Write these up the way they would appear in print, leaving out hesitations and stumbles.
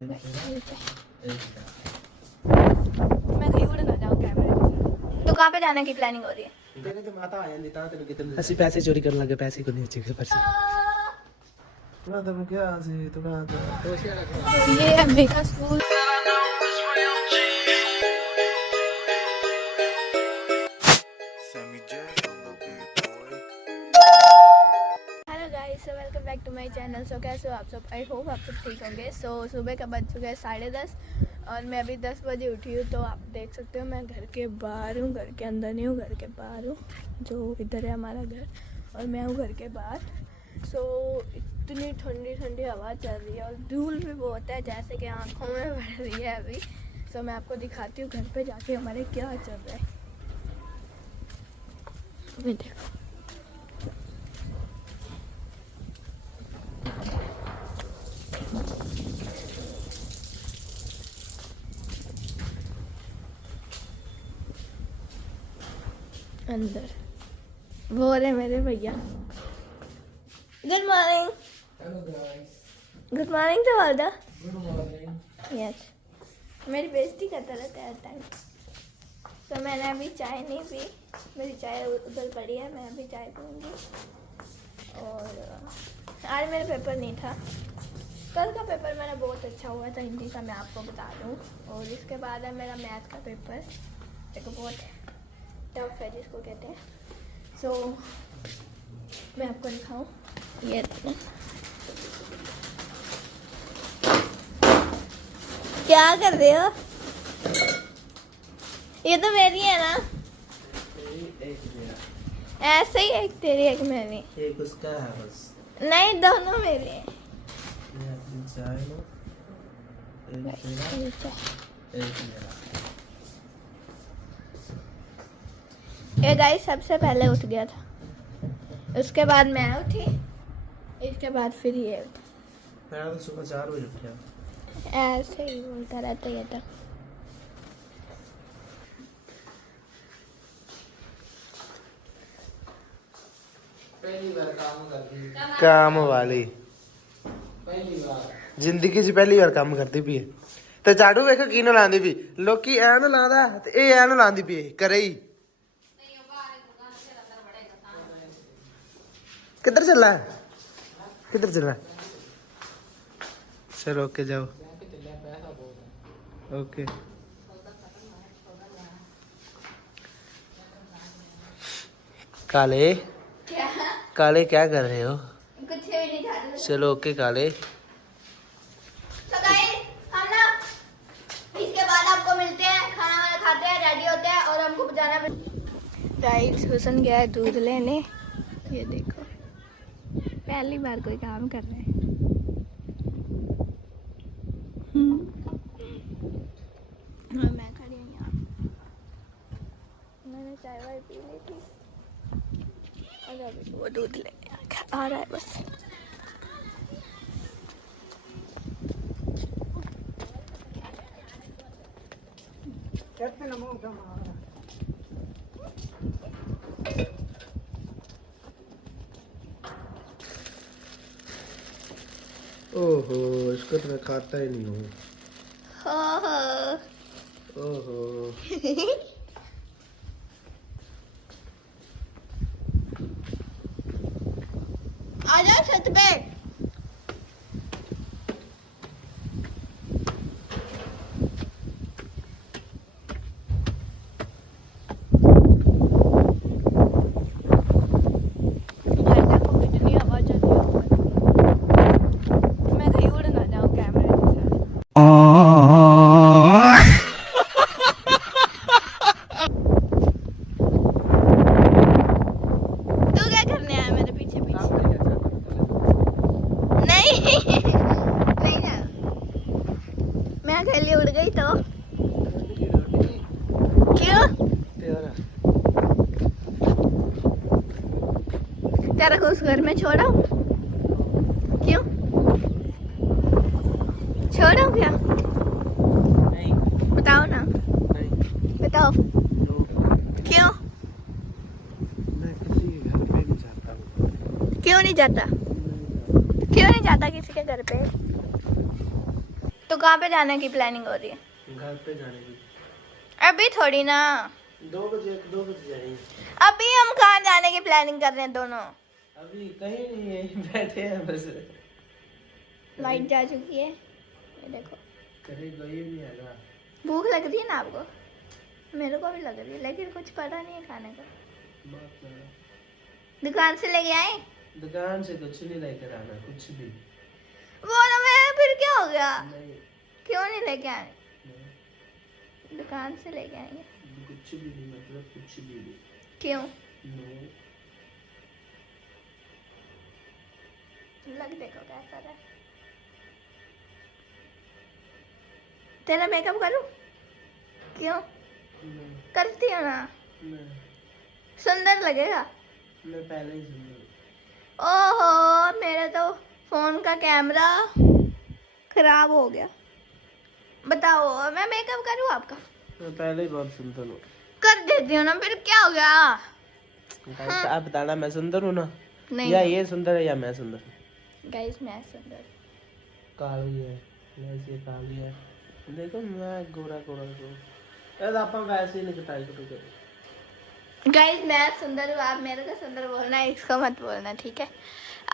मैं कहीं उड़ ना जाऊँ कैमरे के साथ। तो कहाँ पे जाने की प्लानिंग हो रही है? तेरे तो माता आया नहीं था तेरे कितने ਅਸੀਂ ਪੈਸੇ ਚੋਰੀ ਕਰਨ ਲੱਗੇ ਪੈਸੇ ਕੋਈ ਨਹੀਂ ਚੀਕੇ ਪਰ मैं तो क्या ਸੀ ਤੂੰ ਕਹਾਂ तो ये है मेरा school. Hello guys, so welcome back to my channel. So कैसे हो आप सब? आई होप आप सब ठीक होंगे। सो सुबह का बज चुका है 10:30 और मैं अभी 10 बजे उठी हूँ। तो आप देख सकते हो मैं घर के बाहर हूँ, घर के अंदर नहीं हूँ, घर के बाहर हूँ। जो इधर है हमारा घर और मैं हूँ घर के बाहर। सो इतनी ठंडी ठंडी हवा चल रही है और धूल भी बहुत है, जैसे कि आँखों में बढ़ रही है अभी। सो मैं आपको दिखाती हूँ घर पे जाके हमारे क्या चल रहा है। अभी देखो, अंदर वो रहे मेरे भैया। Good morning. Hello guys good morning तो वादा। Good morning. यस, मेरी बेइज्जती करता रहता है टाइम। तो मैंने अभी चाय नहीं पी, मेरी चाय उधर पड़ी है, मैं अभी चाय पीऊँगी। और आज मेरा पेपर नहीं था, कल का पेपर मेरा बहुत अच्छा हुआ था हिंदी का, मैं आपको बता दूँ। और इसके बाद है मेरा मैथ का पेपर, देखो बहुत टफ है जिसको कहते हैं। सो मैं आपको दिखाऊँ, ये क्या कर रहे हो? ये तो मेरी है ना? एक मेरा ऐसे ही, एक तेरी एक मेरी। एक उसका है बस। नहीं, दोनों मेरे हैं। मैं अपनी चाय लो एक तेरा एक मेरा। ये गाइस सबसे पहले उठ गया था, उसके बाद मैं उठी, इसके बाद फिर ये उठी। मैं तो सुबह 4 बजे उठ गया। ऐसे ही बोलता रहता ये तो। पहली बार काम करती काम वाली पहली बार ਜ਼ਿੰਦਗੀ 'ਚ ਪਹਿਲੀ ਵਾਰ ਕੰਮ ਕਰਦੀ ਪਈ ਤੇ ਝਾੜੂ ਵੇਖ ਕਿਹਨੂੰ ਲਾਉਂਦੀ ਪਈ। ਲੋਕੀ ਐ ਨੂੰ ਲਾਉਂਦਾ ਤੇ ਇਹ ਐ ਨੂੰ ਲਾਉਂਦੀ ਪਈ ਕਰੇ ਹੀ। किधर चला है? किधर चला है? चलो ओके जाओ ओके। काले क्या? काले क्या कर रहे हो? कुछ भी नहीं खा रहे। चलो ओके काले। तो गाइस हम ना इसके बाद आपको मिलते हैं, खाना वाना खाते हैं, रेडी होते हैं और हमको जाना भी। गाइस हुसन गया है दूध लेने, ये देखो पहली बार कोई काम कर रहे हैं। और मैं खड़ी हूँ यहाँ, मैंने चाय वाय पी ली थी और अभी वो दूध लेने आ रहा है बस। ओहो इसको तो मैं खाता ही नहीं हूँ। हो ओहो आ जाओ छत पे। यार देखो कितनी हवा चल रही है ऊपर। मैं कहीं उड़ ना जाऊँ कैमरे के साथ। तू क्या करने आया मेरे पीछे पीछे? नहीं नहीं ना, मैं अकेली उड़ गई तो क्यों? तेरा को उस घर में छोड़ा हूँ? क्यों छोड़ा हूँ क्या? नहीं बताओ ना, नहीं बताओ क्यों? मैं किसी के घर पे नहीं जाता हूँ। क्यों नहीं जाता? क्यों नहीं जाता किसी के घर पे? तो कहाँ पे जाने की प्लानिंग हो रही है? घर पे जाने की। अभी थोड़ी ना, 2 बजे जाएंगे। अभी हम कहाँ जाने की प्लानिंग कर रहे हैं दोनों? अभी कहीं नहीं है, बैठे हैं बस। लाइट जा चुकी है, ये देखो। कहीं गई नहीं आएगा। भूख लग रही है ना आपको? मेरे को भी लग रही है, लेकिन कुछ पता नहीं है खाने का। दुकान से लेके आए? दुकान से कुछ नहीं लेकर आना, कुछ भी। वो ना, मैं फिर क्या हो गया? नहीं, क्यों नहीं लेके आए? नहीं, दुकान से लेके आएंगे। कुछ भी नहीं, मतलब कुछ भी नहीं। क्यों? नहीं। लग देखो कैसा है। तेरा मेकअप करूं? क्यों? नहीं, करती हो ना, नहीं, सुंदर लगेगा। मैं पहले ही सुन। ओहो, मेरा तो फोन का कैमरा खराब हो गया। बताओ, मैं मेकअप करूं आपका? मैं पहले ही बहुत सुंदर हूँ। कर देती हूँ ना, फिर क्या हो गया? गाइस आप बताना मैं सुंदर हूँ ना? नहीं, या ये सुंदर है या मैं सुंदर हूँ? गाइस मैं सुंदर। काली है, वैसे काली है। देखो मैं गोरा गोरा हूँ। यार आप वैसे ही नहीं कटाई करोगे। गाइस मैं सुंदर हूँ, आप मेरे को सुंदर बोलना है, इसको मत बोलना, ठीक है?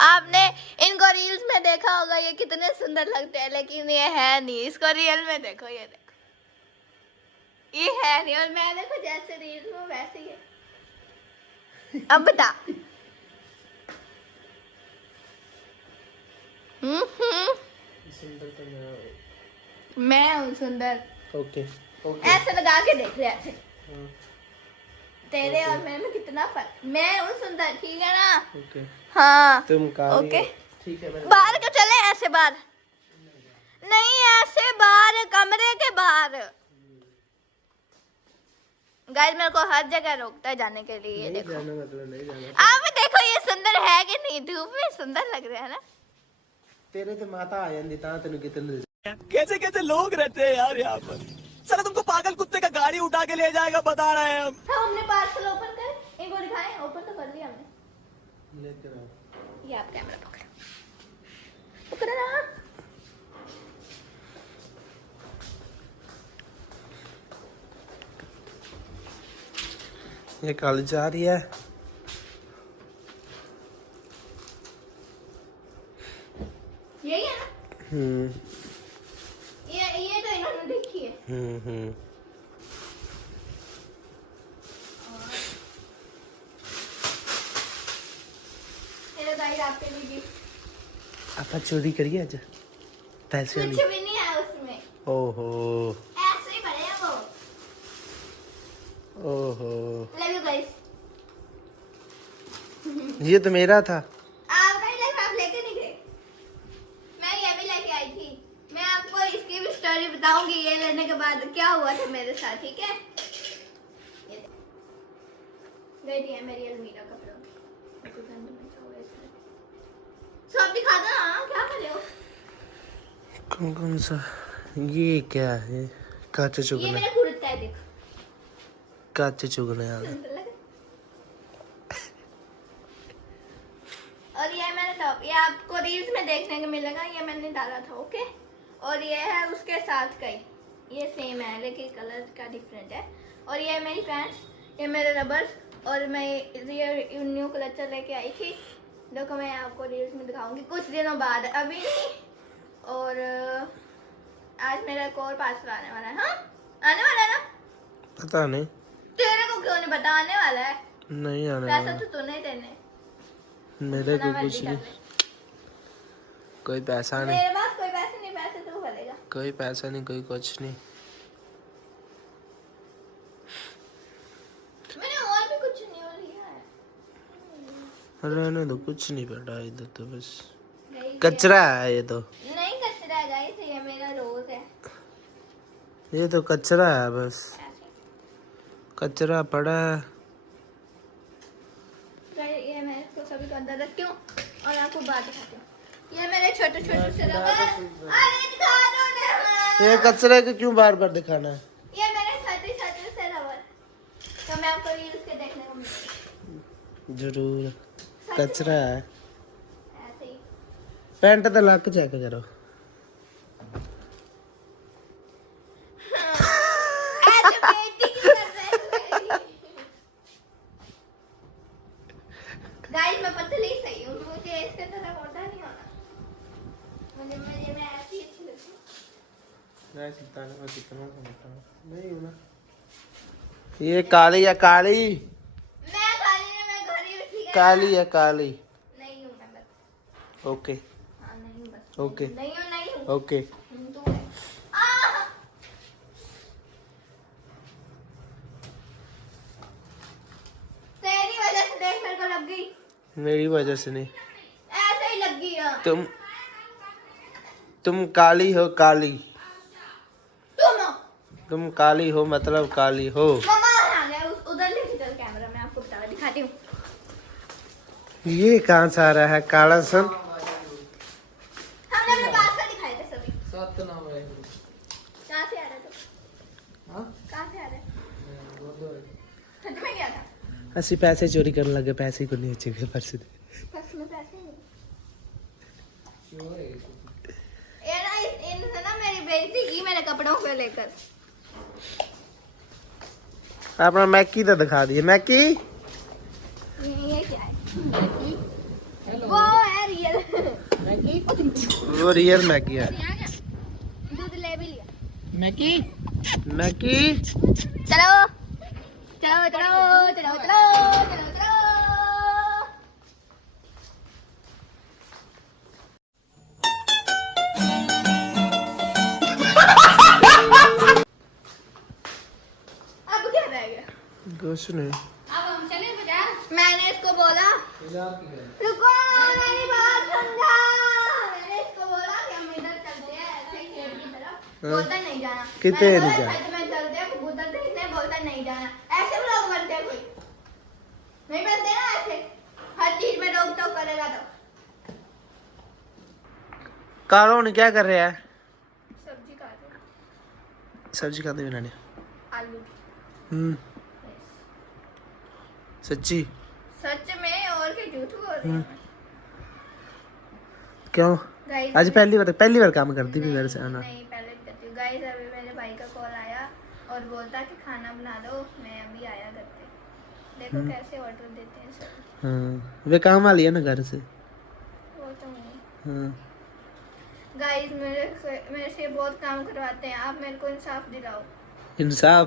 आपने इनको रील्स में देखा होगा, ये कितने सुंदर लगते हैं, लेकिन ये है नहीं। इसको रियल में देखो, ये देखो, ये है नहीं। और मैं देखो जैसे रील्स में वैसे ही है। अब बता। सुंदर तो मैं हूँ सुंदर। Okay okay. ऐसे लगा के देख रहे ऐसे। हाँ, तेरे और मैं में कितना फर्क। मैं हूँ सुंदर, ठीक है ना? ओके। हाँ तुम काली ओके। हो। ठीक है मैं बाहर क्यों चले? ऐसे बाहर नहीं, ऐसे बाहर, कमरे के बाहर। गाइस मेरे को हर जगह रोकता है जाने के लिए, ये नहीं देखो। जाना, मतलब नहीं जाना। आप देखो ये सुंदर है कि नहीं? धूप में सुंदर लग रहा है ना? तेरे ते माता आ जाती ता तेन कितने कैसे कैसे लोग रहते हैं यार यहाँ पर। साला तुमको पागल कुत्ते का गाड़ी उठा के ले जाएगा, बता रहे हैं हम। हाँ, हमने पार्सल ओपन कर, इनको दिखाएं। ओपन तो कर लिया हमने। लेकर आओ। ये आप कैमरा पकड़ो, पकड़ो ना। ये कल जा रही है। यही है ना? ये तो इन्होंने देखी है। चलो गाइस, आपके लिए गिफ्ट। आप चोरी करिए आज पैसे कुछ वाली। भी नहीं है उसमें, ओहो ऐसे ही भरे हैं वो। ओहो, लव यू गाइस। ये तो मेरा था। आपका ही लग, आप लेके नहीं गए। मैं ये भी लेके आई थी। मैं आपको इसकी भी स्टोरी बताऊंगी, ये लेने के बाद क्या हुआ था मेरे साथ, ठीक है? ये गई थी मेरी अलमीरा कपड़ों की। सब दिखा दो ना, क्या कर रहे हो? कौन कौन सा? ये क्या है? काचे ये चुगने। मेरा कुर्ता है, देखो। काचे चुगने यार। सुंदर लगा। और ये मैंने टॉप, ये आपको रील्स में देखने को मिलेगा, ये मैंने डाला था, ओके? और ये है उसके साथ का ही, ये सेम है लेकिन कलर का डिफरेंट है। और ये मेरी पैंट्स, ये मेरे रबर्स, और मैं ये न्यू क्लचर लेके आई थी। देखो मैं आपको रील्स में दिखाऊंगी कुछ दिनों बाद, अभी नहीं। और आज मेरा एक और पार्सल आने वाला है। हाँ, आने वाला है ना? पता नहीं। तेरे को क्यों नहीं पता? आने वाला है। नहीं आने पैसा वाला। तो तूने देने, मेरे को जितना कुछ मर्जी नहीं, कर ले। कोई पैसा नहीं, मेरे पास कोई पैसे नहीं, पैसे तू भरेगा। कोई पैसा नहीं, कोई कुछ नहीं। मैंने और भी कुछ नहीं लिया है। रहने दो, कुछ नहीं पड़ा इधर तो बस गाइस, कचरा है ये तो। नहीं कचरा है गाइस, ये मेरा रोज है। ये तो कचरा है बस, ऐसे। कचरा पड़ा है। गाइस, ये मैं इसको सभी को अंदर रखती हूँ और आपको बात दिखाती हूँ। ये मेरे छोटे छोटे से रबर। अरे दिखा दो ना। ये कचरे को क्यों बार बार दिखाना है? ये मेरे छोटे छोटे से रबर, तो मैं आपको रील्स के देखने को मिलेगा। जरूर कचरा है। ऐसे ही। पैंट तो लग चेक करो। नहीं हूँ ना। ये काली है काली, मैं काली नहीं, मैं घड़ी हूँ, ठीक है? काली है काली। नहीं हूँ मैं बस। ओके हाँ नहीं हूँ बस। ओके नहीं हूँ नहीं हूँ। ओके। तू है। आह! तेरी वजह से देख मेरे को लग गई। मेरी वजह से नहीं, ऐसे ही लग गई। हाँ। तुम काली हो काली, तुम तुम काली हो मतलब काली हो। मम्मा आ गया, उधर लेके चल कैमरा, मैं आपको बता दिखाती हूँ। ये कहाँ से आ रहा है काला सन? हमने अपने पास का दिखाए थे सभी। सतनाम है। कहाँ से आ रहा था? हाँ? कहाँ से आ रहा है? सच में क्या था? ਅਸੀਂ पैसे चोरी करने लगे, पैसे को नहीं चाहिए पर्स दे। बस में पैसे नहीं। क्यों है? ये ना इनसे ना मेरी बेइज्जती की मैंने कपड़ों को लेकर। अपना मैकी तो दिखा दिए, मैकी ये क्या है? वो है रियल। वो रियल मैकी है। दूध ले भी लिया। मैकी मैकी चलो चलो चलो चलो चलो चलो चलो। अब क्या रह गया? कुछ नहीं। अब हम चले बाजार। मैंने इसको बोला बाजार की गए। रुको, मेरी बात समझा। मैंने इसको बोला कि हम इधर चलते हैं ऐसे ही खेत की तरफ। बोलता नहीं जाना। कितने मैंने नहीं बोला, जाना? छत में चलते हैं, कबूतर देखते हैं, बोलता नहीं जाना। ऐसे लोग बनते हैं कोई? नहीं बनते ना ऐसे। हर चीज में रोक टोक करेगा तो। कालो ने क्या कर रहा है? सब्जी काटो। सब्जी खाते बनाने। आलू। सच्ची? सच में और क्या झूठ बोल रही हूँ मैं? क्यों? Guys, आज पहली बार काम करती भी मेरे से आना। नहीं पहले भी करती हूँ। गाइस अभी मेरे भाई का कॉल आया और बोलता कि खाना बना दो, मैं अभी आया घर पे। देखो कैसे ऑर्डर देते हैं सब। हाँ वे काम वाली है ना घर से। वो तो हूँ। हाँ गाइस मेरे से बहुत काम करवाते हैं, आप मेरे को इंसाफ दिलाओ। इंसाफ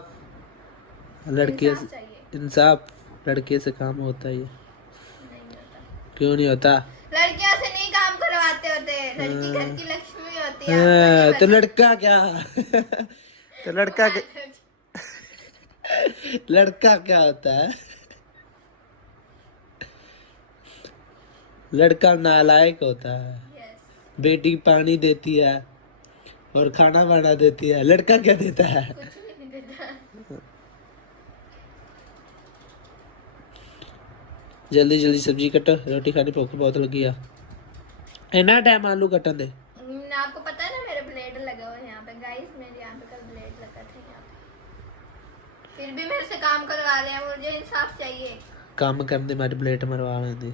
लड़के इंसाफ से, चाहिए। इंसाफ लड़के से काम होता ही है। नहीं होता। क्यों नहीं होता? लड़कियों से नहीं काम करवाते होते, लड़की घर की लक्ष्मी होती है। हाँ, आपको तो नहीं लड़का क्या तो लड़का पता। लड़का क्या होता है? लड़का नालायक होता है। Yes. बेटी पानी देती है और खाना बना देती है, लड़का क्या देता है? कुछ भी नहीं देता। जल्दी जल्दी सब्जी कटो, रोटी खानी भूख बहुत लगी है। इतना टाइम आलू कटन दे। आपको पता है ना मेरे ब्लेड लगे हुए हैं यहाँ पे। गाइस मेरे यहाँ पे कल ब्लेड लगा था यहाँ पे, फिर भी मेरे से काम करवा रहे हैं। मुझे इंसाफ चाहिए। काम करने मारी प्लेट मरवा लेंदी।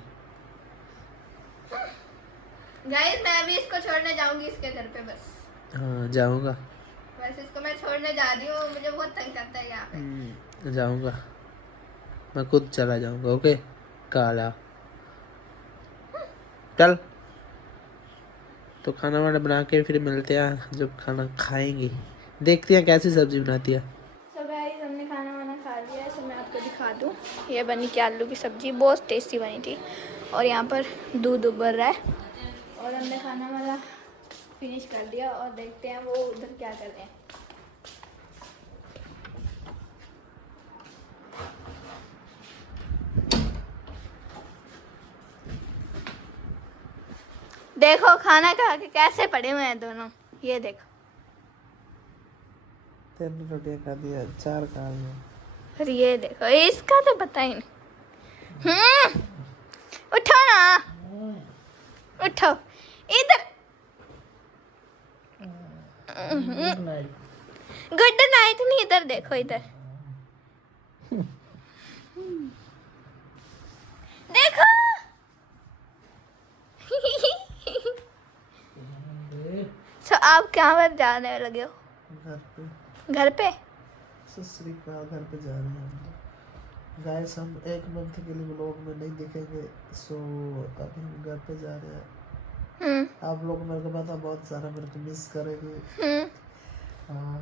गाइस मैं अभी इसको छोड़ने जाऊंगी इसके घर पे बस। हाँ जाऊंगा। बस इसको मैं छोड़ने जा रही हूँ, मुझे बहुत तंग करता है यहाँ पे। जाऊंगा, मैं खुद चला जाऊंगा। ओके काला चल। तो खाना वाना बना के फिर मिलते हैं जब खाना खाएंगे। देखते हैं कैसी सब्जी बनाती है। तो गाइस हमने खाना वाना खा लिया है, तो मैं आपको दिखा दूँ। ये बनी थी आलू की सब्जी, बहुत टेस्टी बनी थी। और यहाँ पर दूध उबल रहा है और हमने खाना वाला फिनिश कर दिया और देखते हैं वो उधर क्या कर रहे हैं। देखो खाना खा के कैसे पड़े हुए हैं दोनों, ये देखो। 3 रोटियां खा दिया, 4 खा लिया। और ये देखो इसका तो पता ही नहीं। उठो ना, उठो इधर। गुड नाइट नहीं, इधर देखो इधर देखो। तो आप कहाँ पर जाने लगे हो? घर पे। घर पे? ससुरी का घर पे जा रहे हैं हम। गाइस हम 1 मंथ के लिए व्लॉग में नहीं दिखेंगे, सो अभी हम घर पे जा रहे हैं। आप लोग मेरे को पता बहुत सारा मेरे को मिस करेंगे। हाँ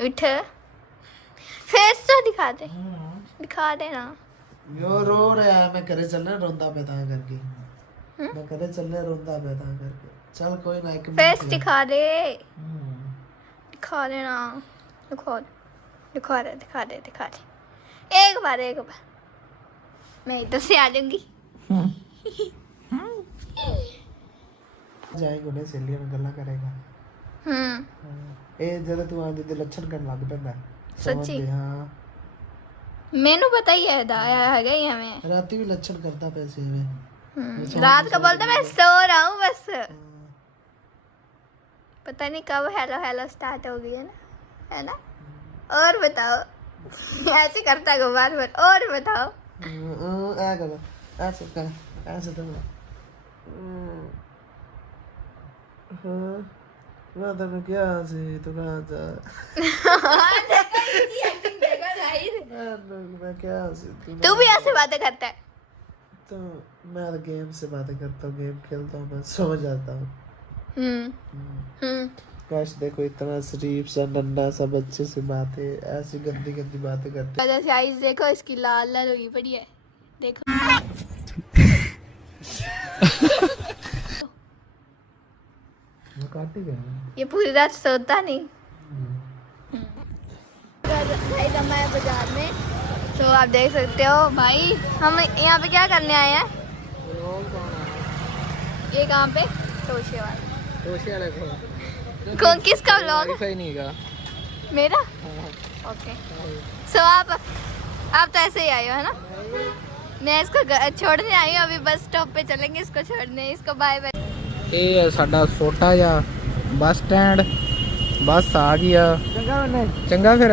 उठ फेस तो दिखा दे ना। यो रो रहा है, मैं करे चलना रोंदा पे ता करके, मैं करे चलना रोंदा पे ता करके। चल कोई ना, एक फेस दिखा दे ना, दिखा दे एक बार मैं इधर से आ जाऊंगी। जाएंगे उन्हें सहेलियों ने गल्ला करेगा। ए जरा तू आंदे ते लक्षण करन लग पैंदा सच्ची? हाँ मैनू पता ही है दाया है गई हमें। राती भी लक्षण करता पैसे में। रात का बोलता मैं सो रहा हूँ बस। पता नहीं कब हेलो स्टार्ट हो गई है ना। और बताओ ऐसे करता है बार बार। और बताओ आ करो ऐसे कर ऐसे तो हाँ मैं तो क्या सी तो कहाँ जा मैं क्या सी तू भी ऐसे बातें करता है। तो मैं तो गेम से बातें करता हूँ, गेम खेलता हूँ, मैं सो जाता हूँ। काश देखो इतना शरीफ सा नन्हा सा बच्चे से बातें, ऐसी गंदी गंदी बातें करते। जैसे आइस देखो इसकी लाल लाल हुई पड़ी है देखो। मैं काट ही गया। ये पूरी रात सोता नहीं। भाई मैं बाजार में तो आप देख सकते हो भाई हम यहाँ पे क्या करने आए हैं। ये कहाँ पे तोशे वाले कौन किसका व्लॉग नहीं का मेरा। ओके सो आप तो ऐसे ही आए हो है ना। मैं इसको छोड़ने आई हूँ, अभी बस स्टॉप पे चलेंगे इसको छोड़ने। इसको बाय बाय। ਇਹ ਸਾਡਾ ਛੋਟਾ ਜਿਹਾ ਬੱਸ ਸਟੈਂਡ ਬੱਸ ਆ ਗਈ ਆ। ਚੰਗਾ ਫਿਰ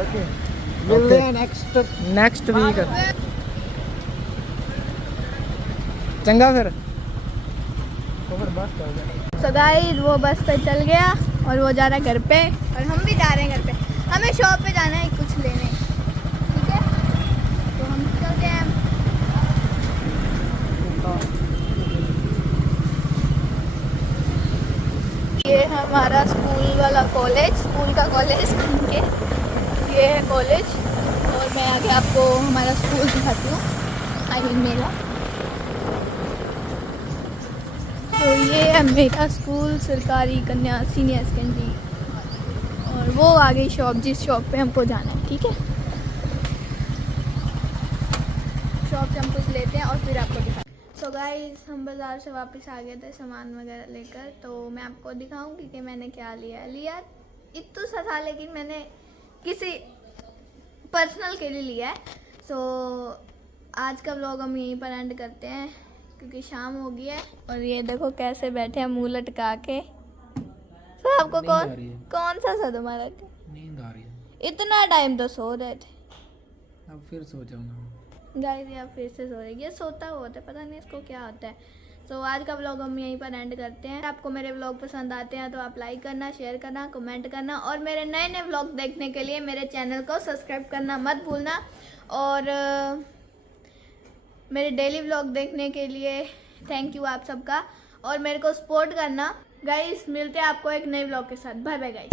ओके मिलते हैं ਨੈਕਸਟ ਵੀਕ ਚੰਗਾ ਫਿਰ। So guys वो बस पे चल गया और वो जा रहा है घर पे और हम भी जा रहे हैं घर पे। हमें शॉप पे जाना है कुछ लेने, ठीक है तो हम चलते हैं। ये है हमारा स्कूल वाला कॉलेज, स्कूल का कॉलेज के ये है कॉलेज। और मैं आगे आपको हमारा स्कूल दिखाती हूँ, आई मीन मेरा। तो ये है मेरा स्कूल, सरकारी कन्या सीनियर सेकेंडरी। और वो आ गई शॉप, जिस शॉप पे हमको जाना है, ठीक है। शॉप से हम कुछ लेते हैं और फिर आपको दिखाते हैं। सो गाइस हम बाज़ार से वापस आ गए थे सामान वगैरह लेकर, तो मैं आपको दिखाऊंगी कि मैंने क्या लिया इतना सा था, लेकिन मैंने किसी पर्सनल के लिए लिया है। सो आज का व्लॉग हम यहीं पर एंड करते हैं क्योंकि शाम हो गई है। और ये देखो कैसे बैठे हैं मुंह लटका के। तो आपको कौन सा तुम्हारा नींद आ रही है। इतना टाइम तो सो रहे थे। अब फिर सो जाऊंगा गाइस यार फिर से सो रही है, सोता होता है पता नहीं इसको क्या होता है। सो आज का व्लॉग हम यहीं पर एंड करते हैं। आपको मेरे व्लॉग पसंद आते हैं तो आप लाइक करना, शेयर करना, कमेंट करना और मेरे नए नए व्लॉग देखने के लिए मेरे चैनल को सब्सक्राइब करना मत भूलना। और मेरे डेली व्लॉग देखने के लिए थैंक यू आप सबका और मेरे को सपोर्ट करना। गाइस मिलते हैं आपको एक नए व्लॉग के साथ। Bye bye guys.